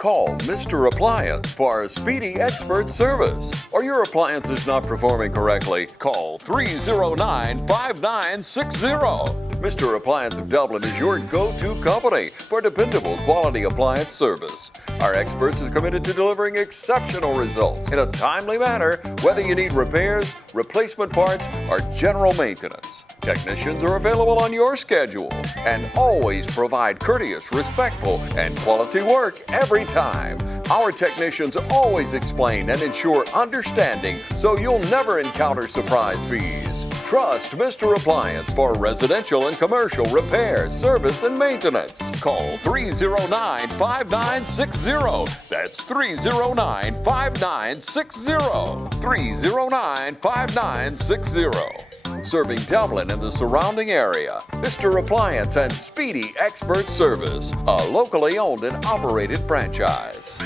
Call Mr. Appliance for speedy expert service. Or your appliance is not performing correctly, call 309-5960. Mr. Appliance of Dublin is your go-to company for dependable quality appliance service. Our experts are committed to delivering exceptional results in a timely manner, whether you need repairs, replacement parts, or general maintenance. Technicians are available on your schedule and always provide courteous, respectful, and quality work every time. Our technicians always explain and ensure understanding so you'll never encounter surprise fees. Trust Mr. Appliance for residential and commercial repair, service, and maintenance. Call 309-5960. That's 309-5960. 309-5960. Serving Dublin and the surrounding area. Mr. Appliance and Speedy Expert Service, a locally owned and operated franchise.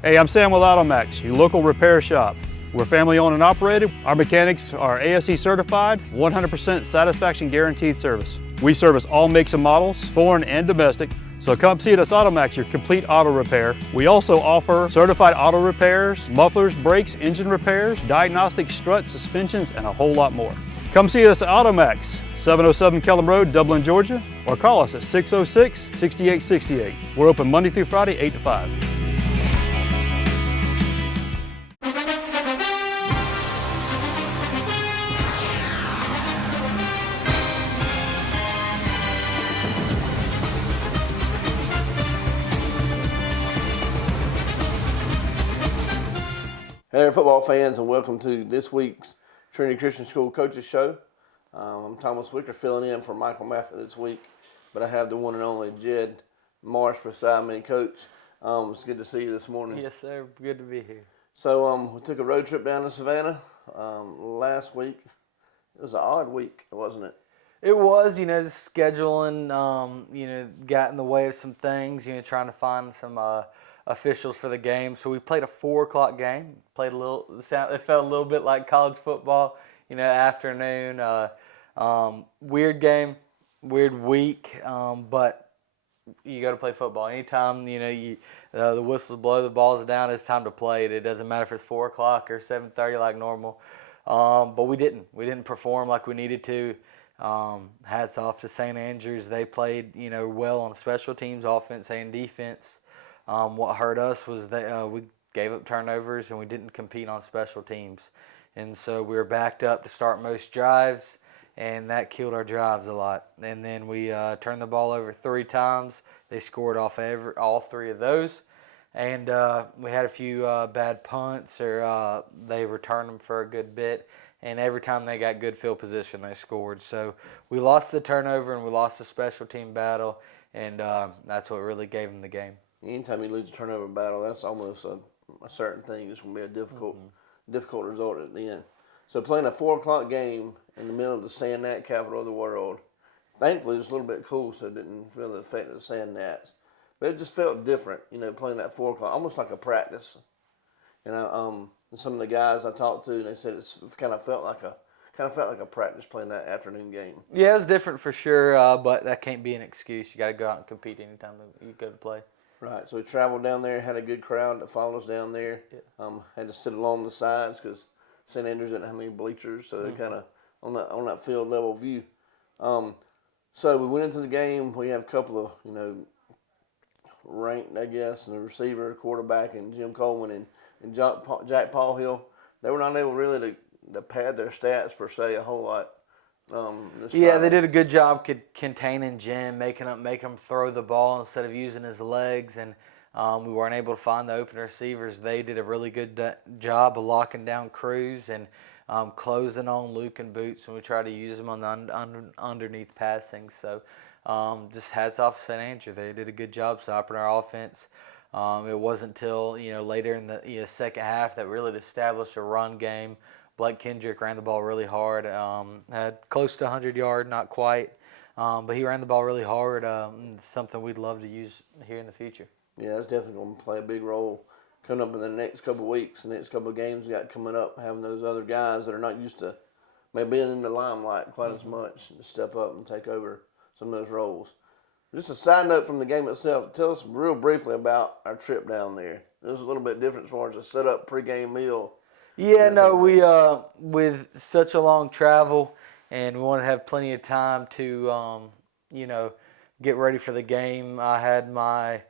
Hey, I'm Sam with AutoMax, your local repair shop. We're family owned and operated. Our mechanics are ASE certified, 100% satisfaction guaranteed service. We service all makes and models, foreign and domestic. So come see us at AutoMax, your complete auto repair. We also offer certified auto repairs, mufflers, brakes, engine repairs, diagnostic struts, suspensions, and a whole lot more. Come see us at AutoMax, 707 Kellum Road, Dublin, Georgia, or call us at 606-6868. We're open Monday through Friday, 8 to 5. Hey there, football fans, and welcome to this week's Trinity Christian School Coaches Show. I'm Thomas Wicker filling in for Michael Maffett this week, but I have the one and only Jed Marsh beside me. Coach, it's good to see you this morning. Yes, sir. Good to be here. So we took a road trip down to Savannah last week. It was an odd week, wasn't it? It was, scheduling, got in the way of some things, trying to find some officials for the game. So we played a 4 o'clock game. It felt a little bit like college football, afternoon. Weird game, weird week, but you got to play football. Anytime, the whistles blow, the balls down, it's time to play it. It doesn't matter if it's 4 o'clock or 7:30 like normal. But we didn't perform like we needed to. Hats off to St. Andrews. They played, well on special teams, offense and defense. What hurt us was that we gave up turnovers and we didn't compete on special teams. And so we were backed up to start most drives, and that killed our drives a lot. And then we turned the ball over 3 times. They scored off all 3 of those. And we had a few bad punts, or they returned them for a good bit. And every time they got good field position, they scored. So we lost the turnover and we lost the special team battle, and that's what really gave them the game. Anytime you lose a turnover battle, that's almost a certain thing. It's going to be a difficult result at the end. So playing a 4 o'clock game in the middle of the Sand Gnat capital of the world, thankfully it's a little bit cool, so it didn't feel the effect of the Sand Gnats. But it just felt different, playing that 4 o'clock, almost like a practice. Some of the guys I talked to, they said it kind of felt like a practice playing that afternoon game. Yeah, it was different for sure, but that can't be an excuse. You got to go out and compete anytime you go to play. Right, so we traveled down there, had a good crowd that followed us down there. Yeah. Had to sit along the sides because St. Andrews didn't have any bleachers, so they kind of on that field level view. So we went into the game. We have a couple of ranked, I guess, and the receiver, quarterback, and Jim Coleman and Jack Paul Hill. They were not able really to pad their stats per se a whole lot. They did a good job containing Jim, making him throw the ball instead of using his legs, and we weren't able to find the open receivers. They did a really good job of locking down Cruz and closing on Luke and Boots when we tried to use them on the underneath passing. So just hats off to St. Andrew. They did a good job stopping our offense. It wasn't until later in the second half that we really established a run game. Blake Kendrick ran the ball really hard, had close to 100 yards, not quite, but he ran the ball really hard. It's something we'd love to use here in the future. Yeah, that's definitely going to play a big role coming up in the next couple of weeks, the next couple of games we got coming up, having those other guys that are not used to maybe being in the limelight quite as much to step up and take over some of those roles. Just a side note from the game itself. Tell us real briefly about our trip down there. It was a little bit different as far as a setup pregame meal. Yeah, no, we with such a long travel, and we want to have plenty of time to get ready for the game. I had my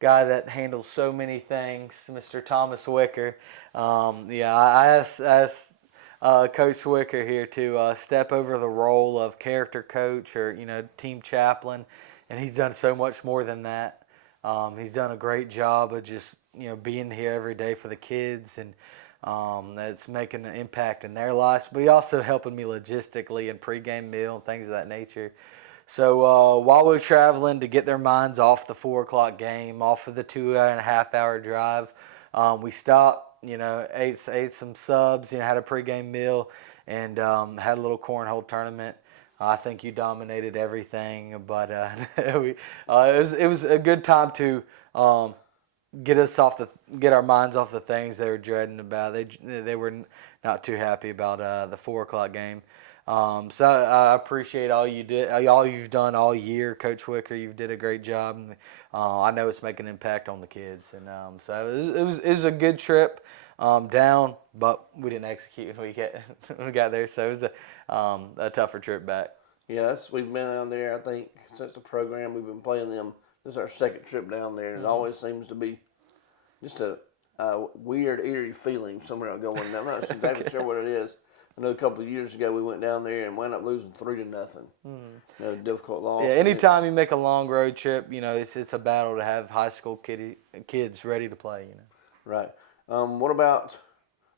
guy that handles so many things, Mr. Thomas Wicker. I asked Coach Wicker here to step over the role of character coach or team chaplain, and he's done so much more than that. He's done a great job of just being here every day for the kids, and it's making an impact in their lives. But he also helping me logistically in pregame meal and things of that nature. So while we're traveling to get their minds off the 4 o'clock game, off of the 2.5-hour drive, we stopped, ate some subs, had a pregame meal, and had a little cornhole tournament. I think you dominated everything, but it was a good time to get our minds off the things they were dreading about. They were not too happy about the 4 o'clock game. So I appreciate all you've done all year, Coach Wicker. You've did a great job. And, I know it's making an impact on the kids, and so it was a good trip down, but we didn't execute when we got there. So it was a tougher trip back. Yeah, we've been down there. I think since the program we've been playing them. This is our second trip down there, and it always seems to be just a weird, eerie feeling somewhere going. I'm not exactly sure what it is. I know a couple of years ago we went down there and wound up losing 3-0. Difficult loss. Yeah, anytime you make a long road trip, it's a battle to have high school kids ready to play. Right. What about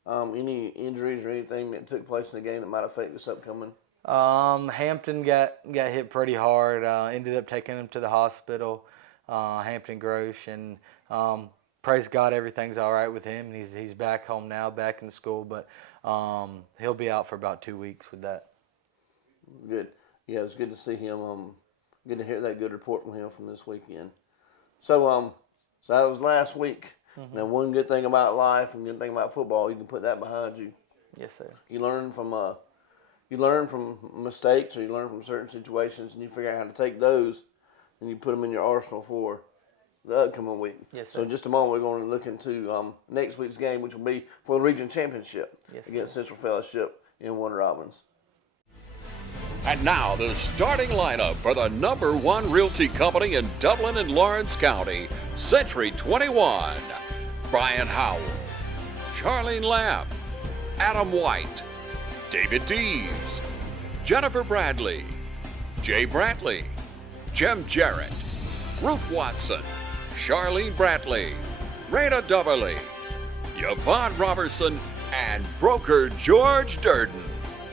any injuries or anything that took place in the game that might affect this upcoming? Hampton got hit pretty hard. Ended up taking him to the hospital, Hampton Grosh, and praise God everything's all right with him. And he's back home now, back in school, but he'll be out for about 2 weeks with that. Good. Yeah, it's good to see him. Good to hear that good report from him from this weekend. So that was last week. Now, one good thing about life and good thing about football, you can put that behind you. Yes, sir. You learn from mistakes, or you learn from certain situations, and you figure out how to take those, and you put them in your arsenal for the upcoming week. Yes, sir. So in just a moment, we're going to look into next week's game, which will be for the region championship against Central Fellowship in Warner Robins. And now the starting lineup for the #1 realty company in Dublin and Lawrence County, Century 21. Brian Howell, Charlene Lamb, Adam White, David Deves, Jennifer Bradley, Jay Brantley, Jem Jarrett, Ruth Watson, Charlene Brantley, Raina Duberly, Yvonne Robertson, and broker George Durden.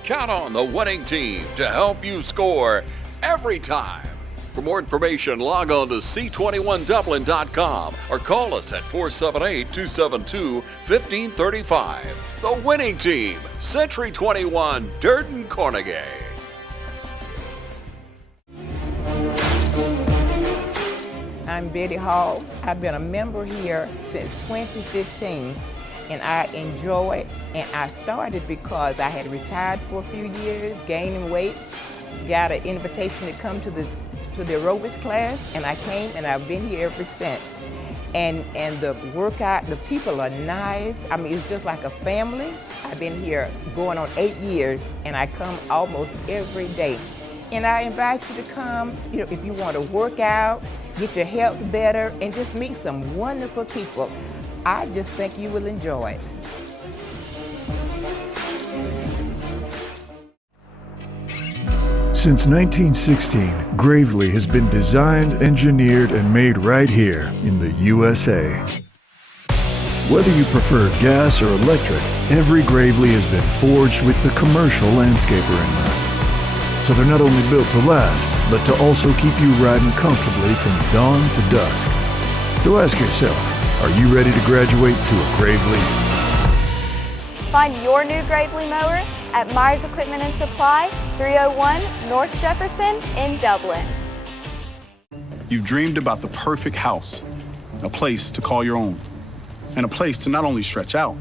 Count on the winning team to help you score every time. For more information, log on to c21dublin.com or call us at 478-272-1535. The winning team, Century 21, Durden Cornegay. I'm Betty Hall. I've been a member here since 2015, and I enjoy it. And I started because I had retired for a few years, gaining weight, got an invitation to come to the aerobics class, and I came, and I've been here ever since. And the workout, the people are nice. I mean, it's just like a family. I've been here going on 8 years, and I come almost every day. And I invite you to come, if you want to work out, get your health better, and just meet some wonderful people. I just think you will enjoy it. Since 1916, Gravely has been designed, engineered, and made right here in the USA. Whether you prefer gas or electric, every Gravely has been forged with the commercial landscaper in mind. So they're not only built to last, but to also keep you riding comfortably from dawn to dusk. So ask yourself, are you ready to graduate to a Gravely? Find your new Gravely mower at Myers Equipment and Supply, 301 North Jefferson in Dublin. You've dreamed about the perfect house, a place to call your own, and a place to not only stretch out,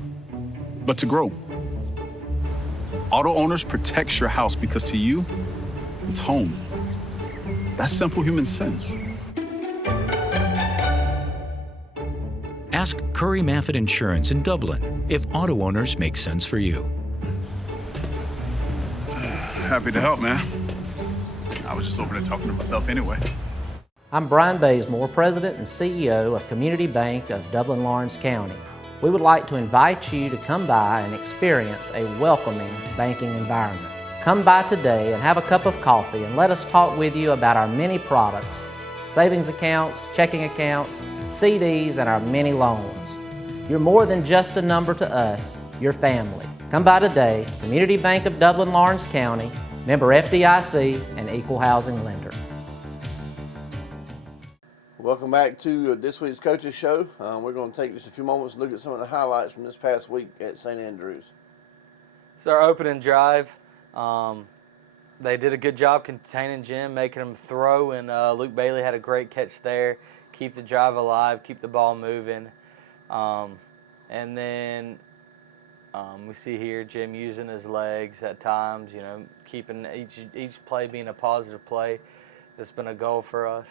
but to grow. Auto Owners protects your house because to you, it's home. That's simple human sense. Ask Curry Maffett Insurance in Dublin if auto owners make sense for you. Happy to help, man. I was just over there talking to myself anyway. I'm Brian Bazemore, President and CEO of Community Bank of Dublin-Lawrence County. We would like to invite you to come by and experience a welcoming banking environment. Come by today and have a cup of coffee and let us talk with you about our many products, savings accounts, checking accounts, CDs, and our many loans. You're more than just a number to us, you're family. Come by today, Community Bank of Dublin-Lawrence County, member FDIC, and equal housing lender. Welcome back to this week's Coaches Show. We're going to take just a few moments to look at some of the highlights from this past week at St. Andrews. So our opening drive, they did a good job containing Jim, making him throw, and Luke Bailey had a great catch there. Keep the drive alive, keep the ball moving. And then we see here Jim using his legs at times, keeping each play being a positive play. That's been a goal for us.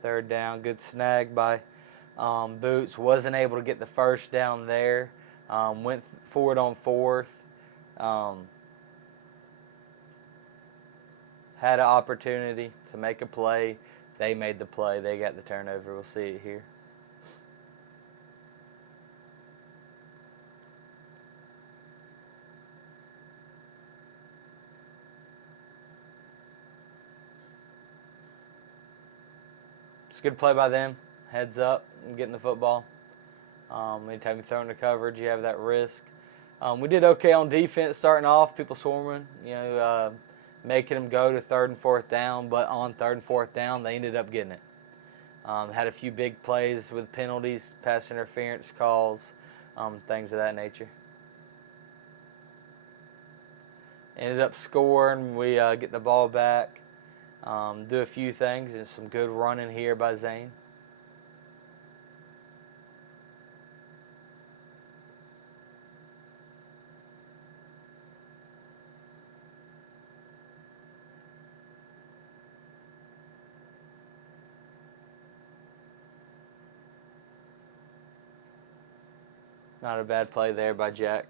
Third down, good snag by Boots. Wasn't able to get the first down there. Went forward on fourth. Had an opportunity to make a play. They made the play. They got the turnover. We'll see it here. It's a good play by them. Heads up and getting the football. Anytime you throw into coverage, you have that risk. We did okay on defense starting off. People swarming, making them go to third and fourth down. But on third and fourth down, they ended up getting it. Had a few big plays with penalties, pass interference calls, things of that nature. Ended up scoring. We get the ball back. Do a few things, and some good running here by Zane. Not a bad play there by Jack.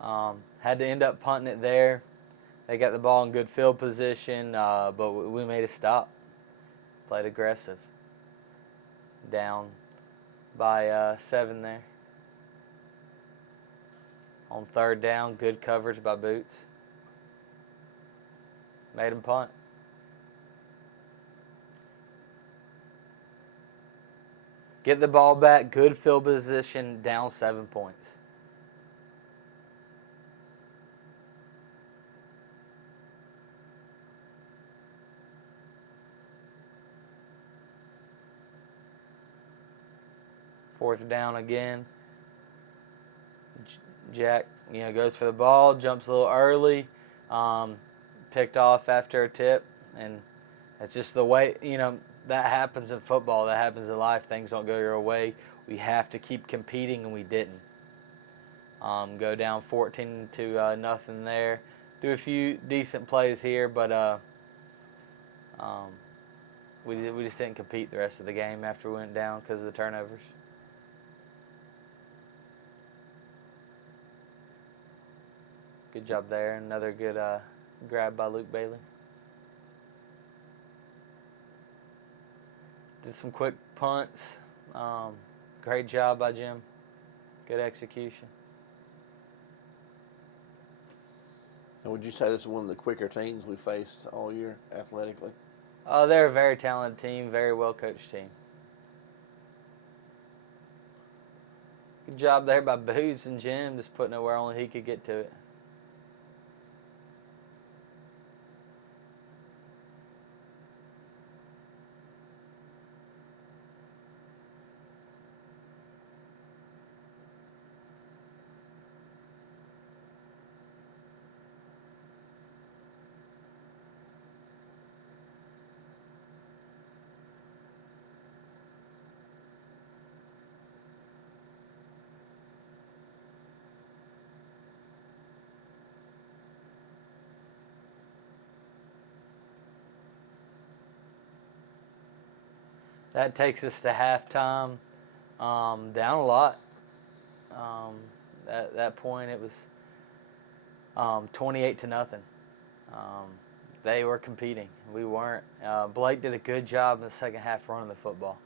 Had to end up punting it there. They got the ball in good field position, but we made a stop. Played aggressive. Down by 7 there. On third down, good coverage by Boots. Made him punt. Get the ball back, good field position, down 7 points. Fourth down again. Jack, goes for the ball, jumps a little early, picked off after a tip, and it's just the way, that happens in football, that happens in life. Things don't go your way. We have to keep competing, and we didn't. Go down 14 to nothing there. Do a few decent plays here, but we just didn't compete the rest of the game after we went down because of the turnovers. Good job there. Another good grab by Luke Bailey. Did some quick punts. Great job by Jim. Good execution. And would you say this is one of the quicker teams we faced all year athletically? They're a very talented team, very well-coached team. Good job there by Boots and Jim, just putting it where only he could get to it. That takes us to halftime, down a lot. At that point, it was 28-0. They were competing. We weren't. Blake did a good job in the second half running the football.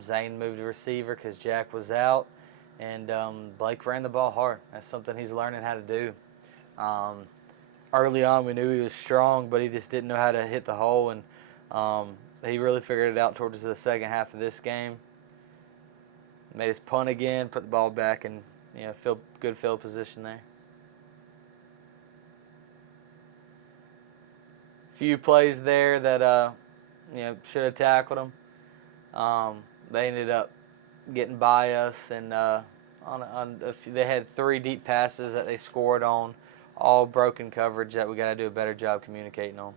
Zane moved to receiver because Jack was out, and Blake ran the ball hard. That's something he's learning how to do. Early on, we knew he was strong, but he just didn't know how to hit the hole, and he really figured it out towards the second half of this game. Made his punt again, put the ball back, and good field position there. Few plays there that should have tackled him. They ended up getting by us, and they had 3 deep passes that they scored on, all broken coverage that we got to do a better job communicating on.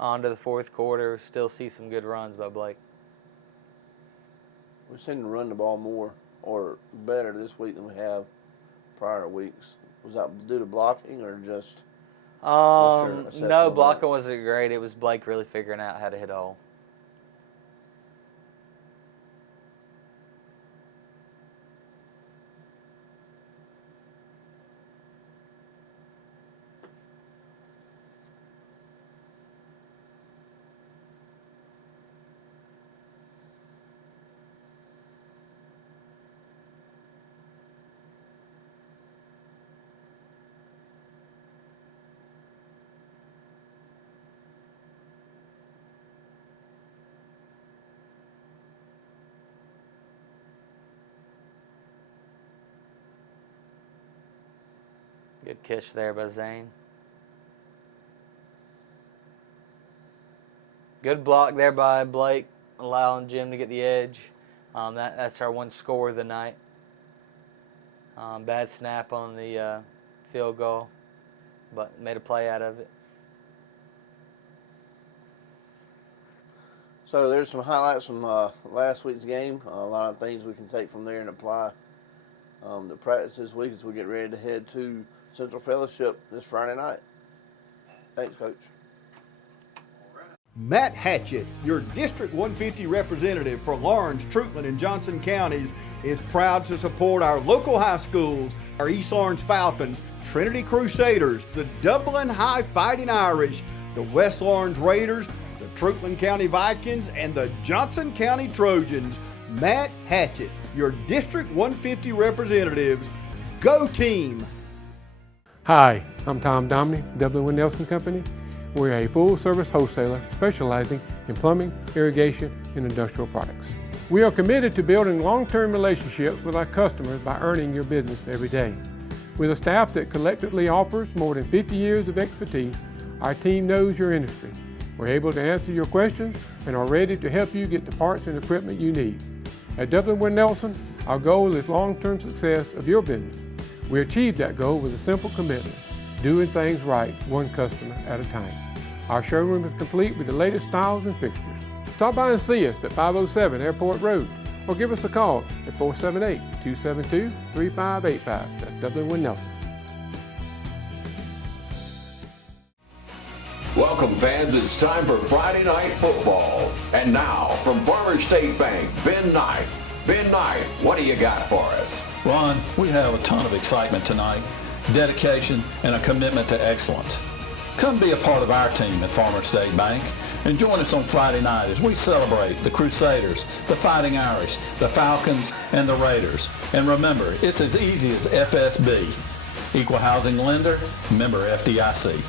On to the fourth quarter, still see some good runs by Blake. We seem to run the ball more or better this week than we have prior weeks. Was that due to blocking or just? No, blocking wasn't great. It was Blake really figuring out how to hit a hole. Good catch there by Zane. Good block there by Blake, allowing Jim to get the edge. That's our one score of the night. Bad snap on the field goal, but made a play out of it. So there's some highlights from last week's game. A lot of things we can take from there and apply to practice this week as we get ready to head to Central Fellowship this Friday night. Thanks, Coach. Matt Hatchett, your District 150 representative for Lawrence, Truitland, and Johnson counties, is proud to support our local high schools, our East Lawrence Falcons, Trinity Crusaders, the Dublin High Fighting Irish, the West Lawrence Raiders, the Truitland County Vikings, and the Johnson County Trojans. Matt Hatchett, your District 150 representatives. Go team! Hi, I'm Tom Domney, Dublin Nelson Company. We're a full-service wholesaler specializing in plumbing, irrigation, and industrial products. We are committed to building long-term relationships with our customers by earning your business every day. With a staff that collectively offers more than 50 years of expertise, our team knows your industry. We're able to answer your questions and are ready to help you get the parts and equipment you need. At Dublin Nelson, our goal is long-term success of your business. We achieve that goal with a simple commitment, doing things right, one customer at a time. Our showroom is complete with the latest styles and fixtures. Stop by and see us at 507 Airport Road or give us a call at 478-272-3585. That's Dublin Nelson. Welcome, fans. It's time for Friday Night Football. And now, from Farmers State Bank, Ben Knight. Ben Knight, what do you got for us? Ron, we have a ton of excitement tonight, dedication, and a commitment to excellence. Come be a part of our team at Farmers State Bank and join us on Friday night as we celebrate the Crusaders, the Fighting Irish, the Falcons, and the Raiders. And remember, it's as easy as FSB. Equal Housing Lender, member FDIC.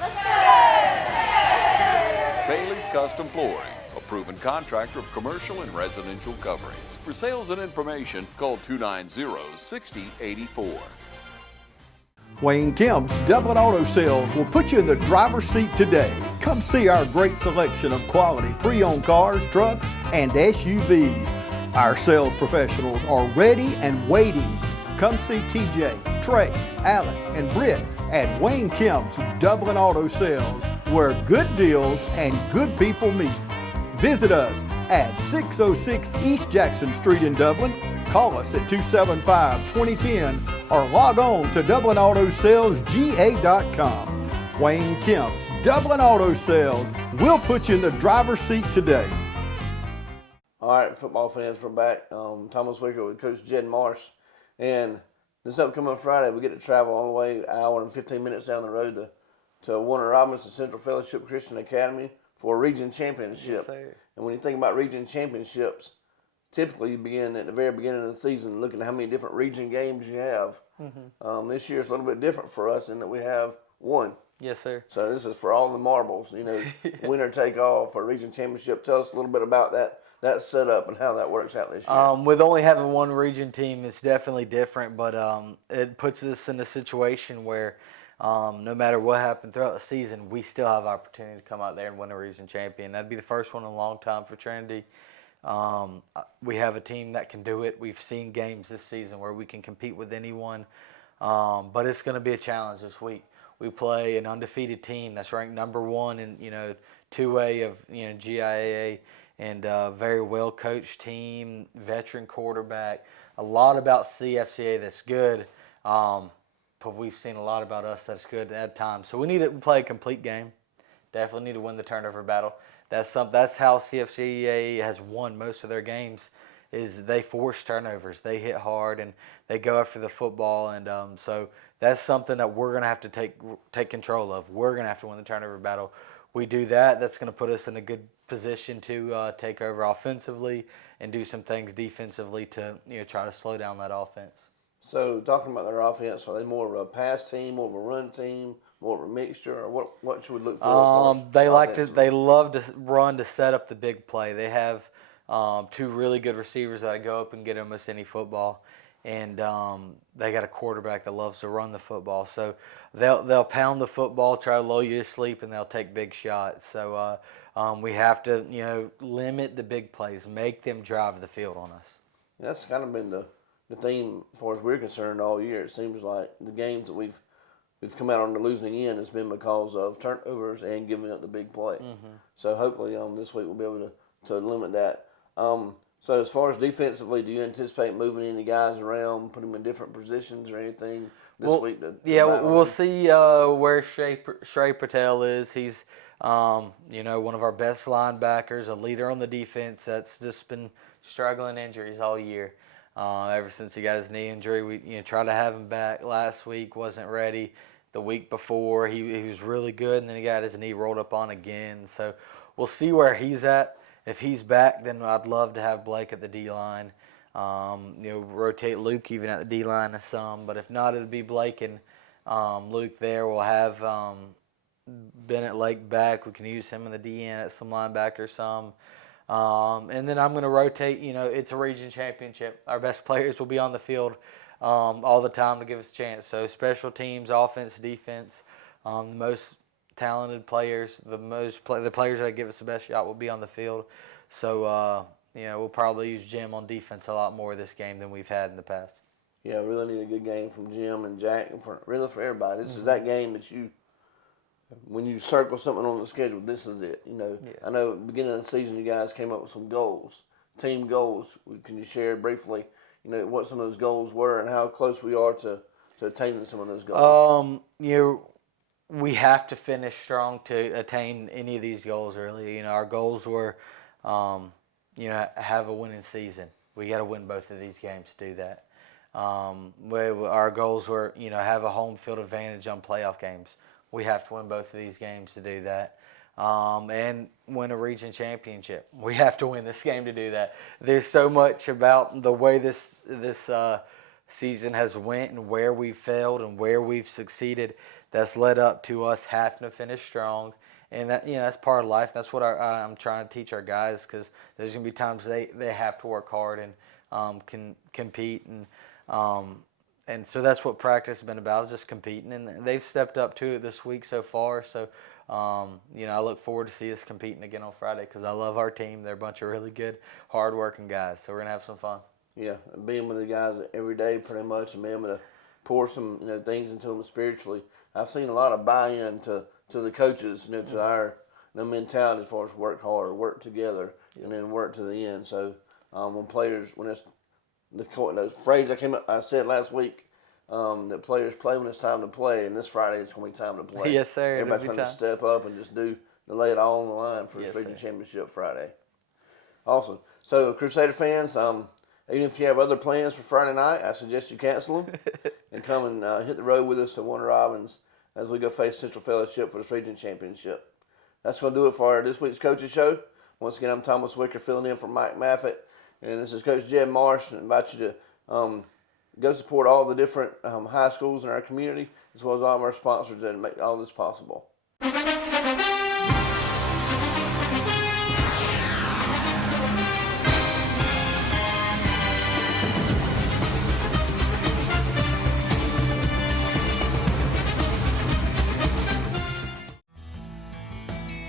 Let's go! Custom Flooring, a proven contractor of commercial and residential coverings. For sales and information, call 290-6084. Wayne Kemp's Dublin Auto Sales will put you in the driver's seat today. Come see our great selection of quality pre-owned cars, trucks, and SUVs. Our sales professionals are ready and waiting. Come see TJ, Trey, Alec, and Britt at Wayne Kemp's Dublin Auto Sales, where good deals and good people meet. Visit us at 606 East Jackson Street in Dublin. Call us at 275-2010 or log on to DublinAutoSalesGA.com. Wayne Kemp's Dublin Auto Sales will put you in the driver's seat today. All right, football fans, we're back. Thomas Wicker with Coach Jed Marsh. And this upcoming Friday, we get to travel all the way an hour and 15 minutes down the road to Warner Robinson Central Fellowship Christian Academy for a region championship. Yes, sir. And when you think about region championships, typically you begin at the very beginning of the season looking at how many different region games you have. This year is a little bit different for us in that we have one. Yes, sir. So this is for all the marbles, winner take all for region championship. Tell us a little bit about that setup and how that works out this year. With only having one region team, it's definitely different, but it puts us in a situation where no matter what happened throughout the season, we still have opportunity to come out there and win a region champion. That'd be the first one in a long time for Trinity. We have a team that can do it. We've seen games this season where we can compete with anyone, but it's going to be a challenge this week. We play an undefeated team that's ranked number 1 in 2A of GIAA, and a very well coached team, veteran quarterback. A lot about CFCA that's good, but we've seen a lot about us that's good at times. So we need to play a complete game. Definitely need to win the turnover battle. That's how CFCA has won most of their games, is they force turnovers. They hit hard and they go after the football, and so that's something that we're going to have to take control of. We're going to have to win the turnover battle. We do that, that's going to put us in a good position to take over offensively and do some things defensively to try to slow down that offense. So talking about their offense, are they more of a pass team, more of a run team, more of a mixture, or what should we look for? They love to run to set up the big play. They have 2 really good receivers that go up and get almost any football, and they got a quarterback that loves to run the football. So they'll pound the football, try to lull you to sleep, and they'll take big shots. So we have to limit the big plays, make them drive the field on us. That's kind of been the theme as far as we're concerned all year. It seems like the games that we've come out on the losing end has been because of turnovers and giving up the big play. So hopefully this week we'll be able to limit that. So as far as defensively, do you anticipate moving any guys around, put them in different positions or anything this week? We'll see where Shrey Patel is. He's one of our best linebackers, a leader on the defense that's just been struggling injuries all year. Ever since he got his knee injury, we tried to have him back last week, wasn't ready. The week before, he was really good, and then he got his knee rolled up on again. So we'll see where he's at. If he's back, then I'd love to have Blake at the D-line. Rotate Luke even at the D-line some. But if not, it'll be Blake and Luke there. We'll have Bennett Lake back. We can use him in the D-end at some linebacker some. And then I'm going to rotate. It's a region championship. Our best players will be on the field all the time to give us a chance. So special teams, offense, defense, the most talented players, the players that give us the best shot will be on the field. So we'll probably use Jim on defense a lot more this game than we've had in the past. Yeah, really need a good game from Jim and Jack, and for everybody. This is that game that when you circle something on the schedule, this is it. I know at the beginning of the season you guys came up with some goals, team goals. Can you share briefly, what some of those goals were and how close we are to attaining some of those goals? We have to finish strong to attain any of these goals, really. Our goals were, have a winning season. We got to win both of these games to do that. Our goals were, have a home field advantage on playoff games. We have to win both of these games to do that. And win a region championship. We have to win this game to do that. There's so much about the way this season has went and where we've failed and where we've succeeded that's led up to us having to finish strong And that, you know, that's part of life. That's what I'm trying to teach our guys, because there's going to be times they have to work hard and can compete, and so that's what practice has been about, is just competing, and they've stepped up to it this week so far. So you know, I look forward to see us competing again on Friday, because I love our team. They're a bunch of really good, hard-working guys, so we're gonna have some fun. Yeah, and being with the guys every day pretty much, and being able to pour some, you know, things into them spiritually. I've seen a lot of buy-in to the coaches, you know, to our, you know, mentality as far as work hard, work together, and then work to the end. So when players, when it's the phrase I said last week, that players play when it's time to play, and this Friday it's going to be time to play. Yes, sir. Everybody's trying to step up and just lay it all on the line for the Region Championship Friday. Awesome. So Crusader fans, even if you have other plans for Friday night, I suggest you cancel them and come and hit the road with us at Warner Robins as we go face Central Fellowship for the Region Championship. That's going to do it for this week's Coaches Show. Once again, I'm Thomas Wicker filling in for Mike Maffett, and this is Coach Jed Marsh, and I invite you to go support all the different high schools in our community, as well as all of our sponsors that make all this possible.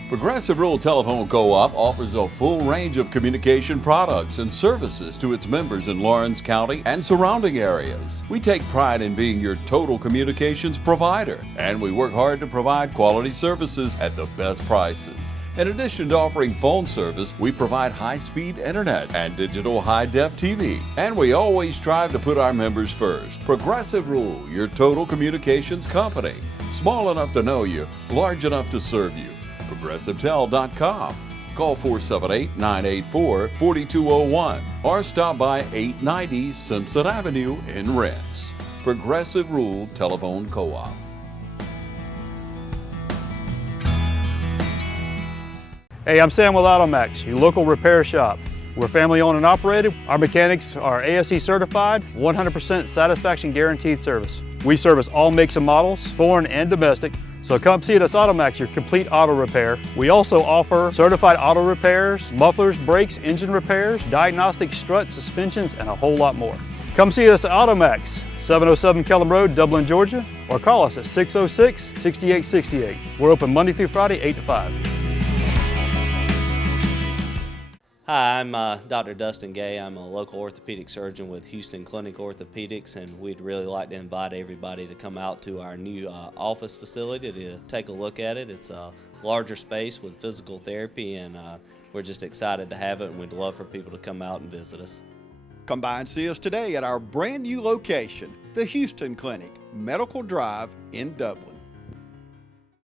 Progressive Rural Telephone Co-op offers a full range of communication products and services to its members in Lawrence County and surrounding areas. We take pride in being your total communications provider, and we work hard to provide quality services at the best prices. In addition to offering phone service, we provide high-speed internet and digital high-def TV. And we always strive to put our members first. Progressive Rural, your total communications company. Small enough to know you, large enough to serve you. ProgressiveTel.com. Call 478-984-4201 or stop by 890 Simpson Avenue in Rents. Progressive Rural Telephone Co-op. Hey, I'm Sam with AutoMax, your local repair shop. We're family owned and operated. Our mechanics are ASE certified, 100% satisfaction guaranteed service. We service all makes and models, foreign and domestic. So come see us at AutoMax, your complete auto repair. We also offer certified auto repairs, mufflers, brakes, engine repairs, diagnostic struts, suspensions, and a whole lot more. Come see us at AutoMax, 707 Kellum Road, Dublin, Georgia, or call us at 606-6868. We're open Monday through Friday, 8 to 5. Hi, I'm Dr. Dustin Gay. I'm a local orthopedic surgeon with Houston Clinic Orthopedics, and we'd really like to invite everybody to come out to our new office facility to take a look at it. It's a larger space with physical therapy, and we're just excited to have it, and we'd love for people to come out and visit us. Come by and see us today at our brand new location, the Houston Clinic, Medical Drive in Dublin.